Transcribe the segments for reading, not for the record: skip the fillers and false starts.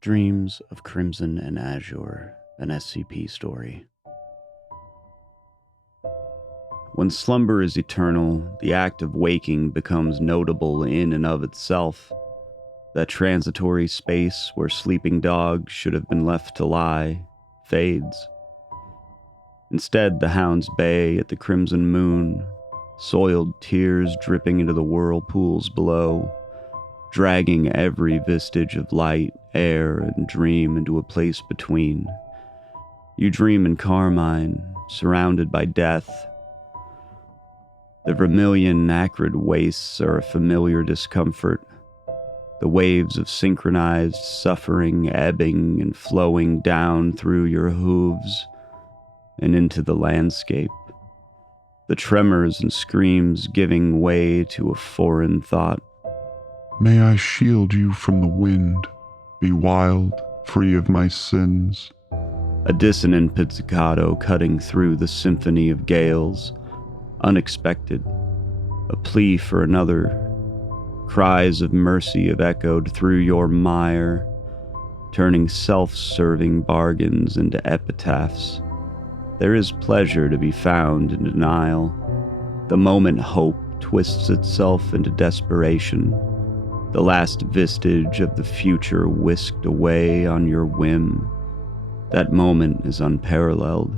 Dreams of Crimson and Azure, an SCP story. When slumber is eternal, the act of waking becomes notable in and of itself. That transitory space where sleeping dogs should have been left to lie fades. Instead, the hounds bay at the crimson moon, soiled tears dripping into the whirlpools below, dragging every vestige of light, air, and dream into a place between. You dream in carmine, surrounded by death. The vermilion, acrid wastes are a familiar discomfort, the waves of synchronized suffering ebbing and flowing down through your hooves and into the landscape, the tremors and screams giving way to a foreign thought. May I shield you from the wind, be wild, free of my sins. A dissonant pizzicato cutting through the symphony of gales, unexpected, a plea for another. Cries of mercy have echoed through your mire, turning self-serving bargains into epitaphs. There is pleasure to be found in denial. The moment hope twists itself into desperation, the last vestige of the future whisked away on your whim. That moment is unparalleled,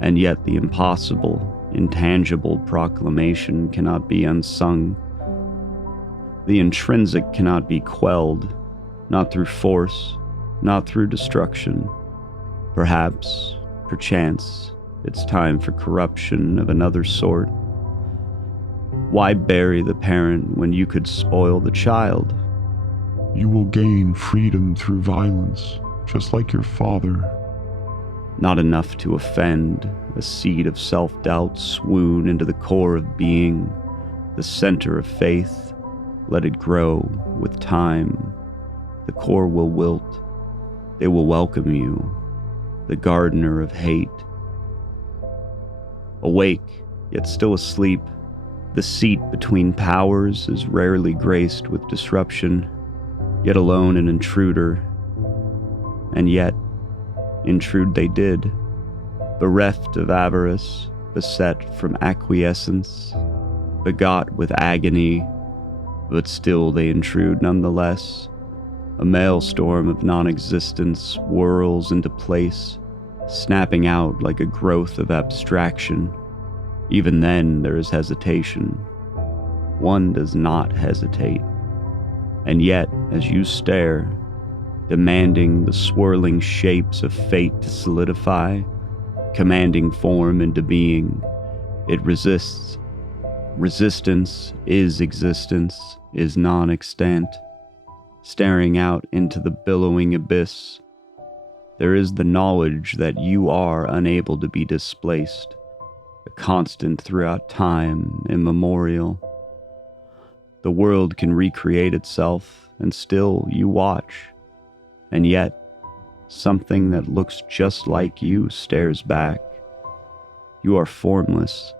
and yet the impossible, intangible proclamation cannot be unsung. The intrinsic cannot be quelled, not through force, not through destruction. Perhaps, perchance, it's time for corruption of another sort. Why bury the parent when you could spoil the child? You will gain freedom through violence, just like your father. Not enough to offend, a seed of self-doubt swoon into the core of being, the center of faith. Let it grow with time. The core will wilt. They will welcome you, the gardener of hate. Awake, yet still asleep, the seat between powers is rarely graced with disruption, yet alone an intruder. And yet, intrude they did, bereft of avarice, beset from acquiescence, begot with agony, but still they intrude nonetheless. A maelstrom of non-existence whirls into place, snapping out like a growth of abstraction. Even then there is hesitation. One does not hesitate. And yet, as you stare, demanding the swirling shapes of fate to solidify, commanding form into being, it resists. Resistance is existence, is non-extant. Staring out into the billowing abyss, there is the knowledge that you are unable to be displaced, a constant throughout time, immemorial. The world can recreate itself, and still you watch, and yet something that looks just like you stares back. You are formless.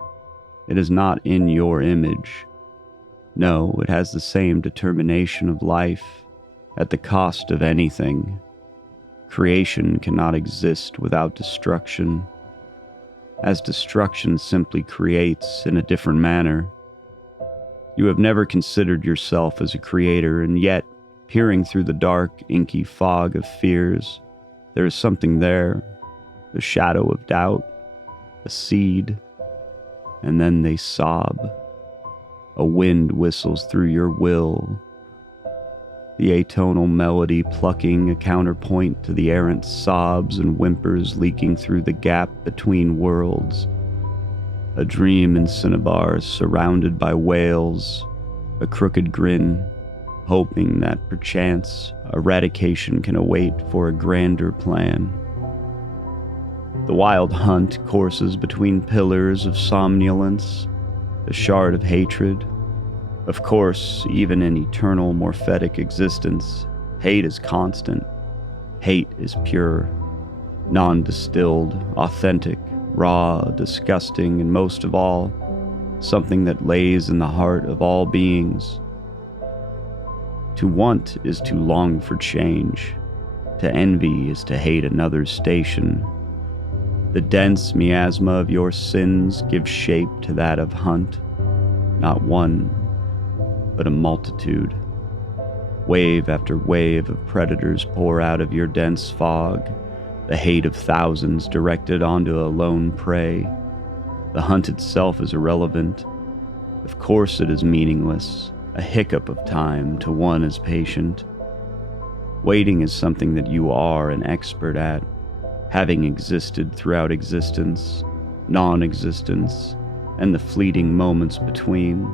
It is not in your image. No, it has the same determination of life, at the cost of anything. Creation cannot exist without destruction, as destruction simply creates in a different manner. You have never considered yourself as a creator, and yet, peering through the dark, inky fog of fears, there is something there, a shadow of doubt, a seed, and then they sob. A wind whistles through your will, the atonal melody plucking a counterpoint to the errant sobs and whimpers leaking through the gap between worlds. A dream in Cinnabar surrounded by whales, a crooked grin, hoping that perchance eradication can await for a grander plan. The wild hunt courses between pillars of somnolence, a shard of hatred. Of course, even in eternal morphetic existence, hate is constant. Hate is pure, non-distilled, authentic, raw, disgusting, and most of all, something that lays in the heart of all beings. To want is to long for change, To envy is to hate another's station. The dense miasma of your sins gives shape to that of hunt, not one, but a multitude. Wave after wave of predators pour out of your dense fog, the hate of thousands directed onto a lone prey. The hunt itself is irrelevant. Of course it is meaningless, a hiccup of time to one as patient. Waiting is something that you are an expert at, having existed throughout existence, non-existence, and the fleeting moments between.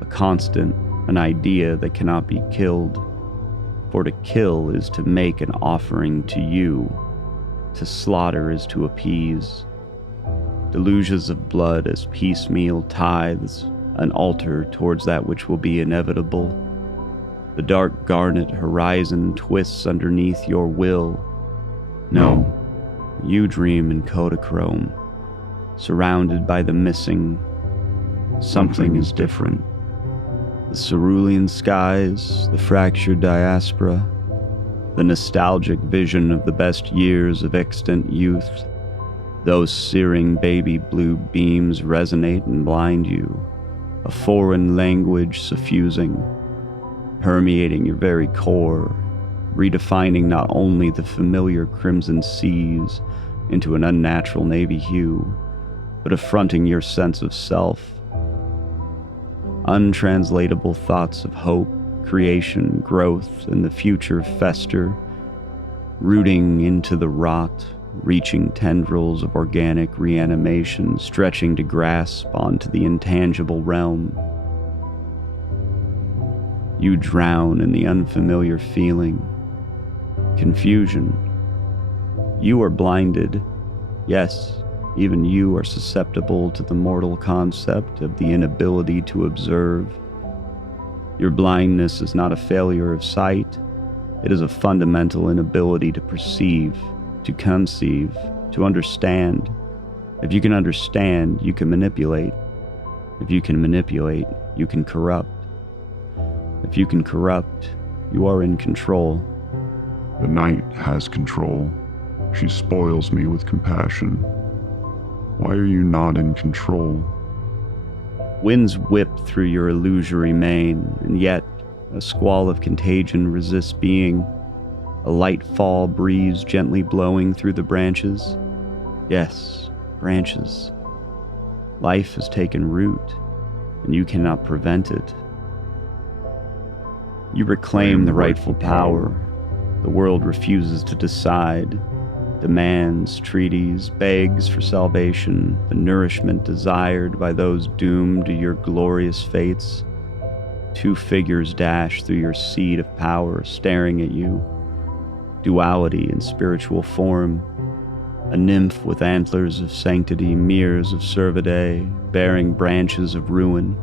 A constant, an idea that cannot be killed. For to kill is to make an offering to you. To slaughter is to appease. Delusions of blood as piecemeal tithes, an altar towards that which will be inevitable. The dark garnet horizon twists underneath your will. No, you dream in Kodachrome, surrounded by the missing. Something is different. The cerulean skies, the fractured diaspora, the nostalgic vision of the best years of extant youth. Those searing baby blue beams resonate and blind you, a foreign language suffusing, permeating your very core, redefining not only the familiar crimson seas into an unnatural navy hue, but affronting your sense of self. Untranslatable thoughts of hope, creation, growth, and the future fester, rooting into the rot, reaching tendrils of organic reanimation, stretching to grasp onto the intangible realm. You drown in the unfamiliar feeling, confusion. You are blinded. Yes, even you are susceptible to the mortal concept of the inability to observe. Your blindness is not a failure of sight. It is a fundamental inability to perceive, to conceive, to understand. If you can understand, you can manipulate. If you can manipulate, you can corrupt. If you can corrupt, you are in control. The night has control. She spoils me with compassion. Why are you not in control? Winds whip through your illusory mane, and yet a squall of contagion resists being. A light fall breeze gently blowing through the branches. Yes, branches. Life has taken root, and you cannot prevent it. You reclaim the rightful power. The world refuses to decide, demands treaties, begs for salvation, the nourishment desired by those doomed to your glorious fates. Two figures dash through your seat of power, staring at you. Duality in spiritual form. A nymph with antlers of sanctity, mirrors of Cervidae, bearing branches of ruin,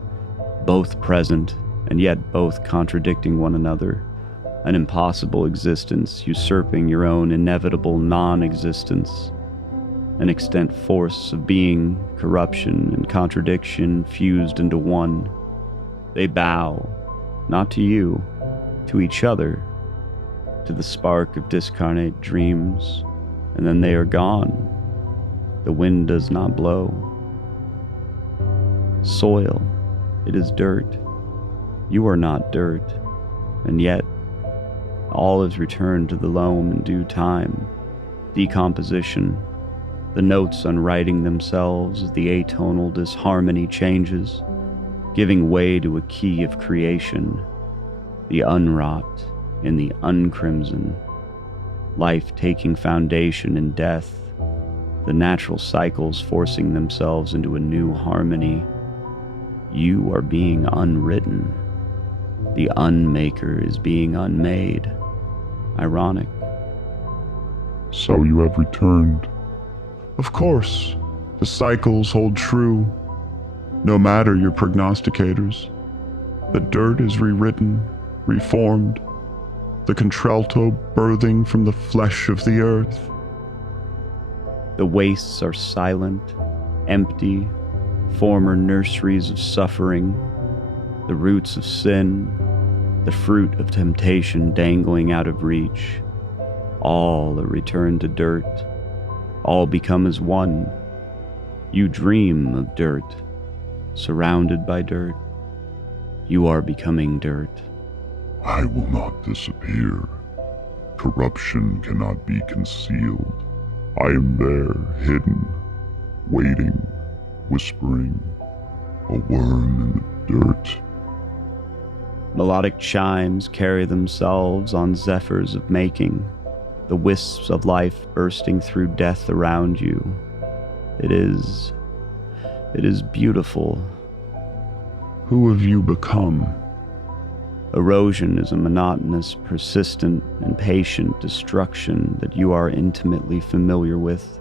both present, and yet both contradicting one another. An impossible existence usurping your own inevitable non-existence. An extant force of being, corruption, and contradiction fused into one. They bow, not to you, to each other, to the spark of discarnate dreams, and then they are gone. The wind does not blow. Soil, it is dirt. You are not dirt, and yet all is returned to the loam in due time. Decomposition, the notes unwriting themselves as the atonal disharmony changes, giving way to a key of creation, the unwrought in the uncrimson, life taking foundation in death, the natural cycles forcing themselves into a new harmony. You are being unwritten. The unmaker is being unmade. Ironic. So you have returned. Of course, the cycles hold true. No matter your prognosticators, the dirt is rewritten, reformed, the contralto birthing from the flesh of the earth. The wastes are silent, empty, former nurseries of suffering, the roots of sin, the fruit of temptation dangling out of reach. All are returned to dirt. All become as one. You dream of dirt, surrounded by dirt. You are becoming dirt. I will not disappear. Corruption cannot be concealed. I am there, hidden, waiting, whispering, a worm in the dirt. Melodic chimes carry themselves on zephyrs of making, the wisps of life bursting through death around you. It is beautiful. Who have you become? Erosion is a monotonous, persistent, and patient destruction that you are intimately familiar with.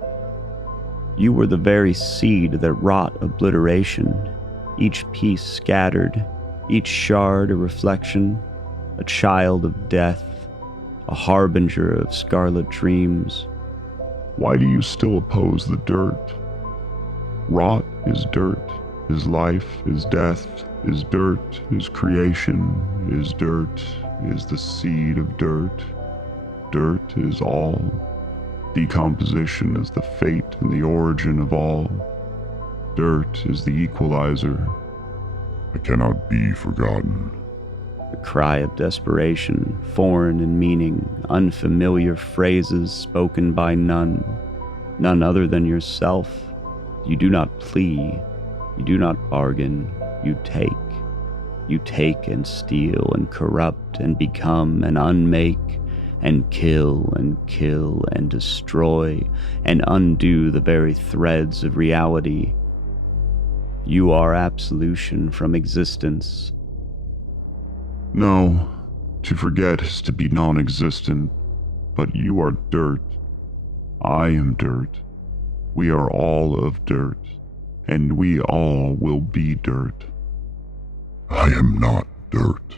You were the very seed that wrought obliteration, each piece scattered, each shard a reflection, a child of death, a harbinger of scarlet dreams. Why do you still oppose the dirt? Rot is dirt, is life, is death, is dirt, is creation, is dirt, is the seed of dirt. Dirt is all. Decomposition is the fate and the origin of all. Dirt is the equalizer. I cannot be forgotten. A cry of desperation, foreign in meaning, unfamiliar phrases spoken by none other than yourself. You do not plea, you do not bargain, you take. You take and steal and corrupt and become and unmake and kill and destroy and undo the very threads of reality. You are absolution from existence. No, to forget is to be non-existent, but you are dirt. I am dirt. We are all of dirt, and we all will be dirt. I am not dirt.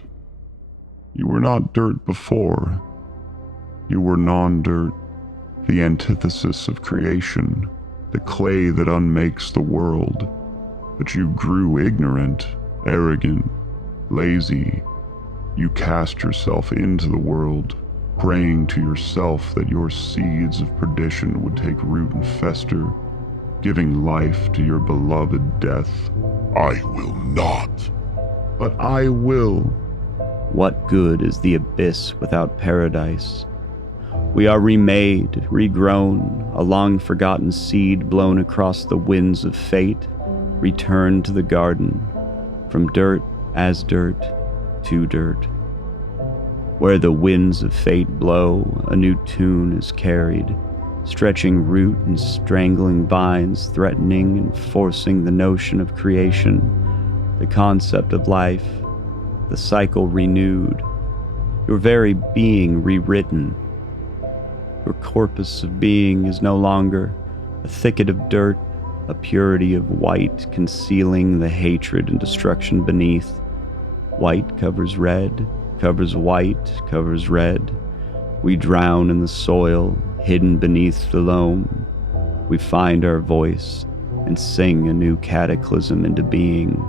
You were not dirt before. You were non-dirt, the antithesis of creation, the clay that unmakes the world. But you grew ignorant, arrogant, lazy. You cast yourself into the world, praying to yourself that your seeds of perdition would take root and fester, giving life to your beloved death. I will not. But I will. What good is the abyss without paradise? We are remade, regrown, a long-forgotten seed blown across the winds of fate, returned to the garden, from dirt as dirt to dirt. Where the winds of fate blow, a new tune is carried, stretching root and strangling vines, threatening and forcing the notion of creation, the concept of life, the cycle renewed, your very being rewritten. Your corpus of being is no longer a thicket of dirt, a purity of white concealing the hatred and destruction beneath. White covers red, covers white, covers red. We drown in the soil, hidden beneath the loam. We find our voice and sing a new cataclysm into being.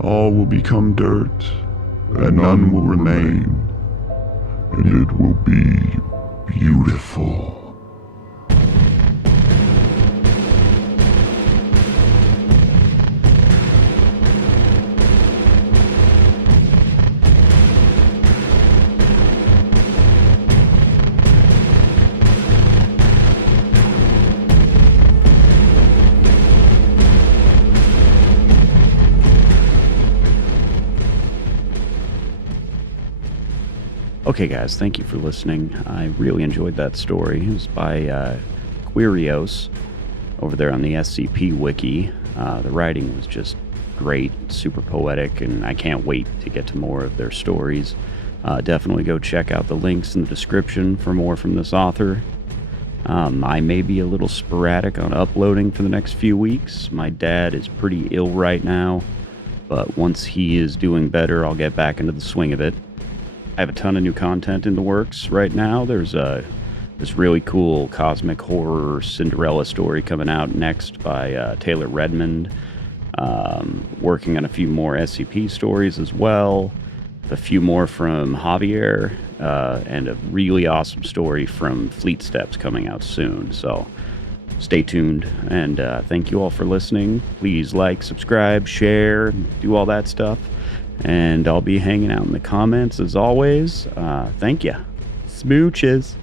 All will become dirt, and none will remain, and it will be beautiful. Okay guys, thank you for listening. I really enjoyed that story. It was by Quirios over there on the SCP wiki. The writing was just great, super poetic, and I can't wait to get to more of their stories. Definitely go check out the links in the description for more from this author. I may be a little sporadic on uploading for the next few weeks. My dad is pretty ill right now, but once he is doing better, I'll get back into the swing of it. I have a ton of new content in the works right now. There's this really cool cosmic horror Cinderella story coming out next by Taylor Redmond. Working on a few more SCP stories as well. a few more from Javier, and a really awesome story from Fleet Steps coming out soon. So stay tuned, and thank you all for listening. Please like, subscribe, share, do all that stuff. And I'll be hanging out in the comments as always. Thank you. Smooches.